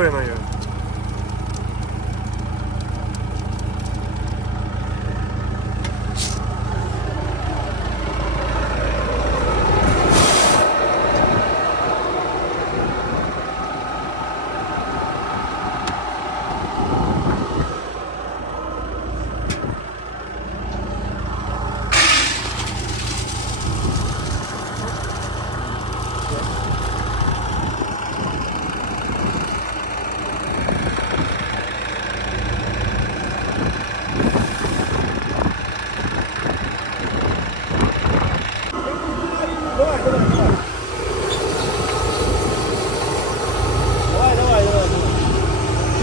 Половиною.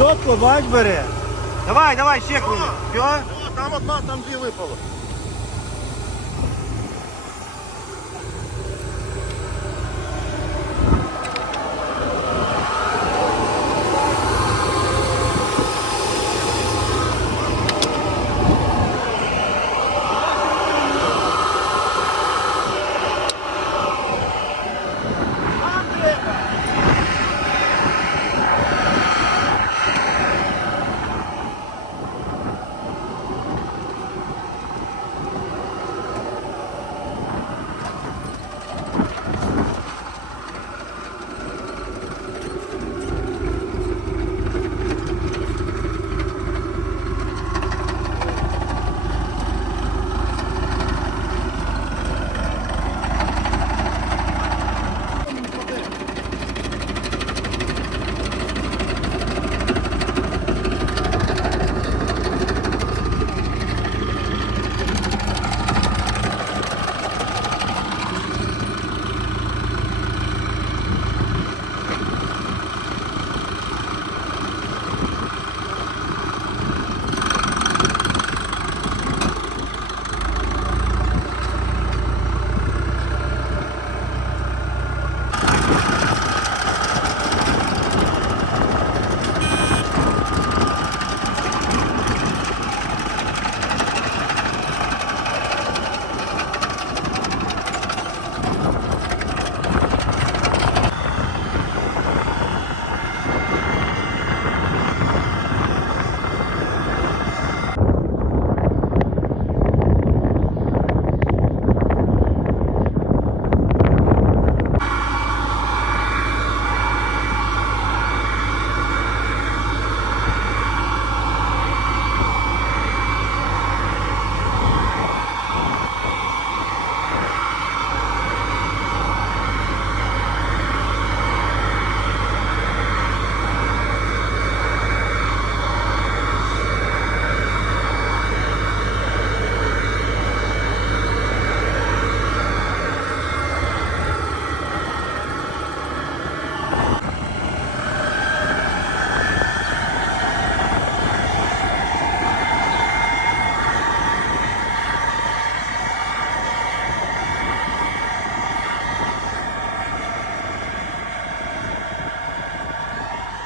Чітко, бач, бери. Давай, давай, ще хвилину. Все? Там одна, там дві випало.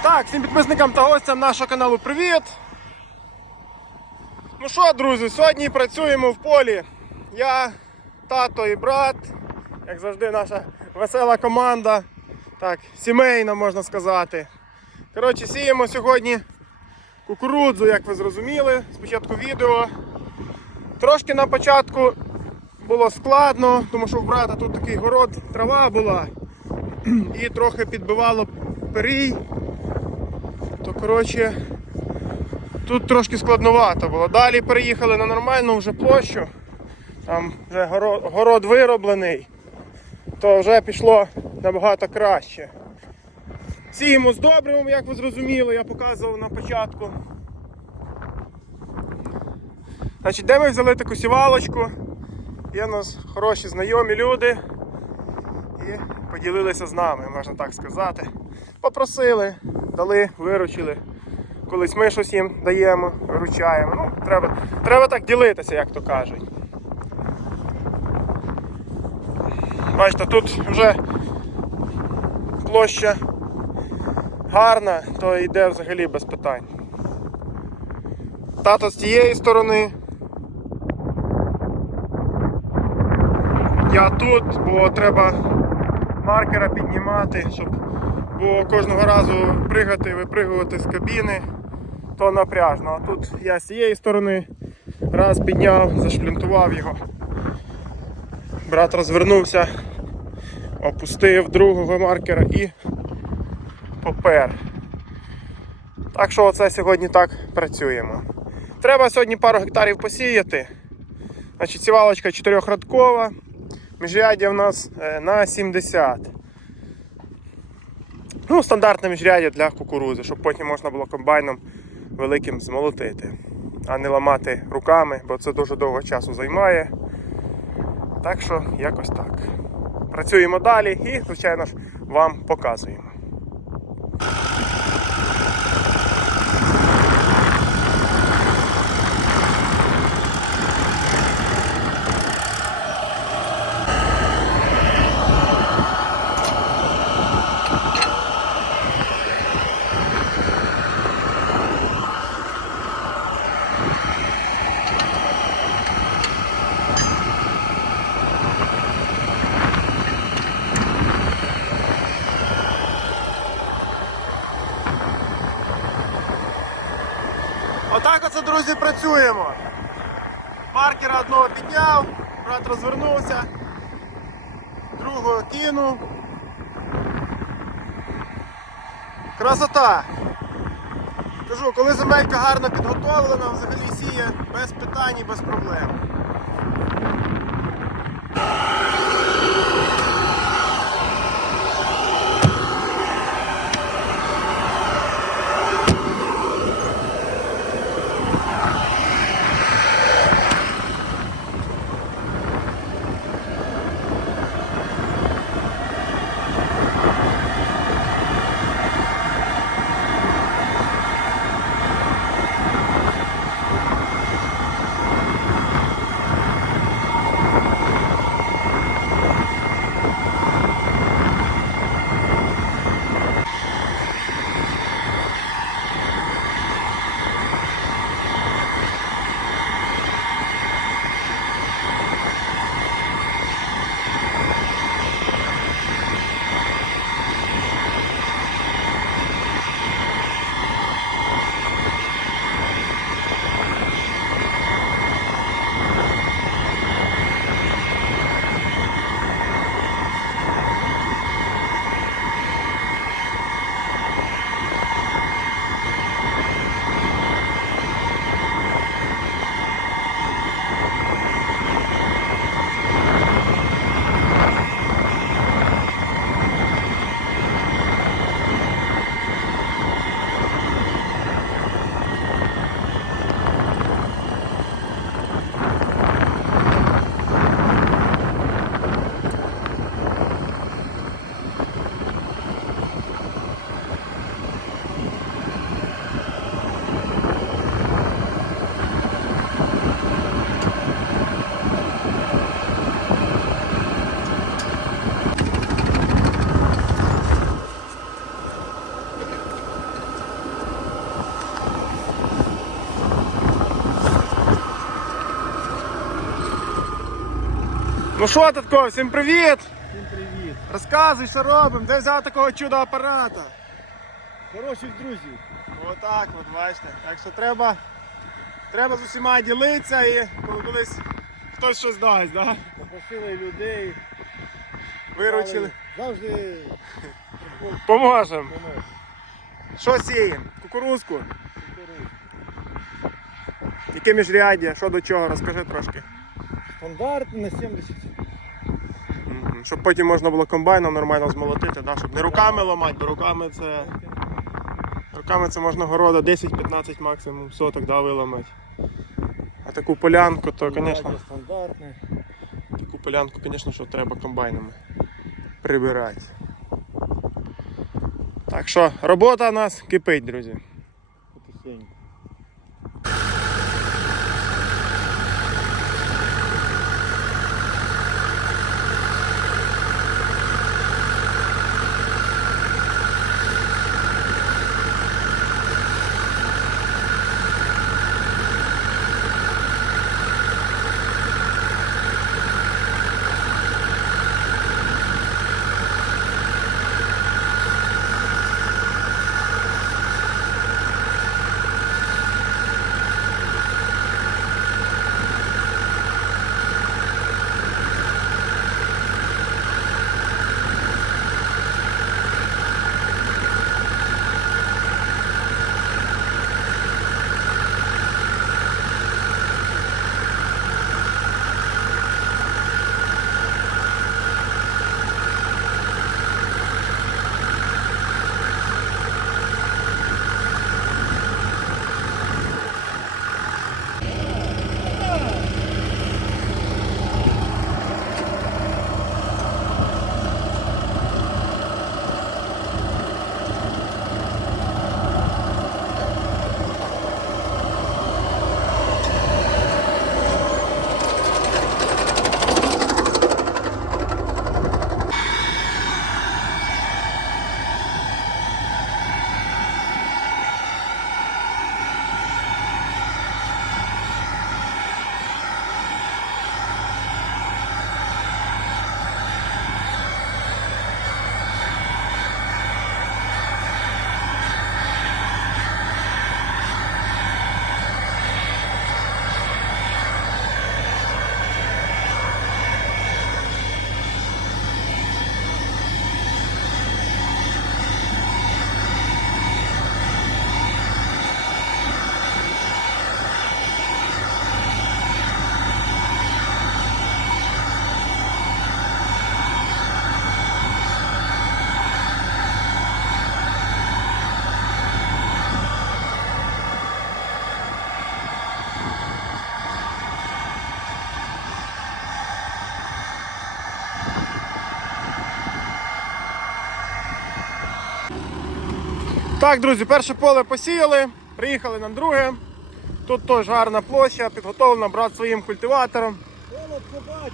Так, всім підписникам та гостям нашого каналу привіт! Ну що, друзі, сьогодні працюємо в полі. Я, тато і брат, як завжди, наша весела команда. Так, сімейна можна сказати. Коротше, сіємо сьогодні кукурудзу, як ви зрозуміли, спочатку відео. Трошки на початку було складно, тому що в брата тут такий город, трава була і трохи підбивало перій. То коротше, тут трошки складновато було. Далі переїхали на нормальну вже площу. Там вже город, город вироблений, то вже пішло набагато краще. Сіємо з добривом, як ви зрозуміли, я показував на початку. Значить, де ми взяли таку сівалочку? Є у нас хороші знайомі люди і поділилися з нами, можна так сказати. Попросили, дали, виручили. Колись ми щось їм даємо, виручаємо. Ну, треба, треба так ділитися, як то кажуть. Бачите, тут вже площа гарна, то йде взагалі без питань. Тато з тієї сторони. Я тут, бо треба маркера піднімати, щоб бо кожного разу пригати випригувати з кабіни то напряжно. А тут я з цієї сторони раз підняв, зашплінтував його. Брат розвернувся, опустив другого маркера і попер. Так що оце сьогодні так працюємо. Треба сьогодні пару гектарів посіяти. Значить, сівалочка чотирьохрадкова, міжряддя в нас е, на 70. Ну, стандартне міжряддя для кукурузи, щоб потім можна було комбайном великим змолотити, а не ламати руками, бо це дуже довго часу займає. Так що якось так. Працюємо далі і, звичайно ж, вам показуємо. Оце, друзі, працюємо. Маркера одного підняв, брат розвернувся, другого кинув. Красота! Кажу, коли земелька гарно підготовлена, взагалі сіє без питань і без проблем. Ну що, Татко, всім привіт! Всім привіт. Розказуй, що робимо, де взяв такого чудо апарата. Хороших друзів. Отак, от бачите. Так що треба, треба з усіма ділитися і коли колись хтось щось дасть, да? Попросили людей. Виручили. Завжди Поможемо. Що сіємо? Кукурузку. Яке міжряддя, що до чого, розкажи трошки. Стандарт на 70. Щоб потім можна було комбайном нормально змолотити, да? щоб не руками ламати, бо руками це. Руками це можна города 10-15 максимум соток да, виламати. А таку полянку, то, звісно, таку полянку, звісно, що треба комбайнами прибирати. Так що робота у нас кипить, друзі. Так, друзі, перше поле посіяли, приїхали на друге. Тут теж гарна площа, підготовлена брат своїм культиватором. Холод собач.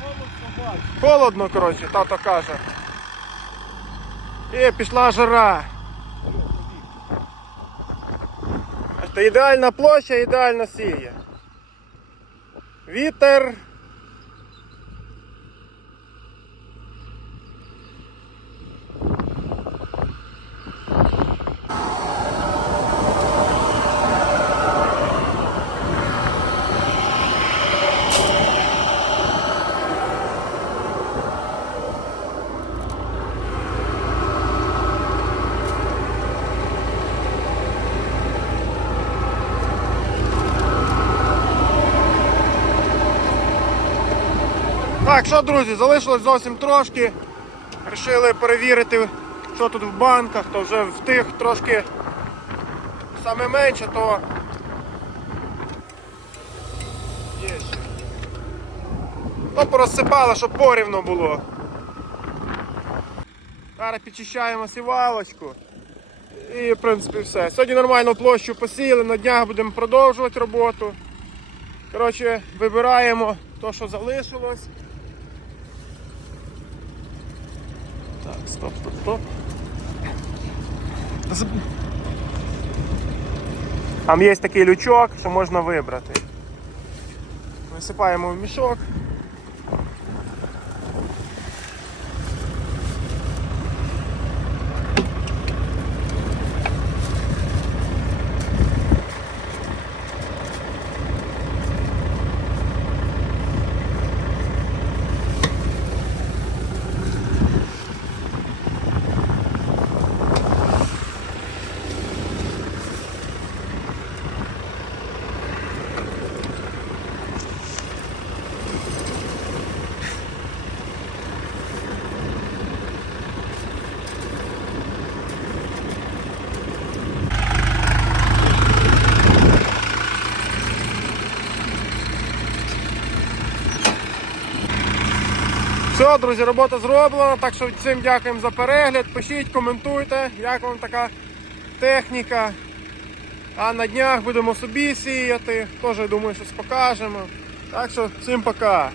Холод собач. Холодно, коротше, тато каже. І пішла жара. Це ідеальна площа, ідеально сіє. Вітер. Так, що, друзі, залишилось зовсім трошки. Рішили перевірити, що тут в банках, то вже в тих трошки саме менше, то є ще. То порозсипало, щоб порівно було. Зараз підчищаємо сівалочку. І в принципі все. Сьогодні нормально площу посіяли, на днях будемо продовжувати роботу. Коротше, вибираємо те, що залишилось. стоп, стоп, стоп. З- Там є такий лючок, що можна вибрати. Висипаємо в мішок. Все, друзі, робота зроблена. Так що всім дякуємо за перегляд. Пишіть, коментуйте, як вам така техніка. А на днях будемо собі сіяти. Теж думаю, щось покажемо. Так що всім пока.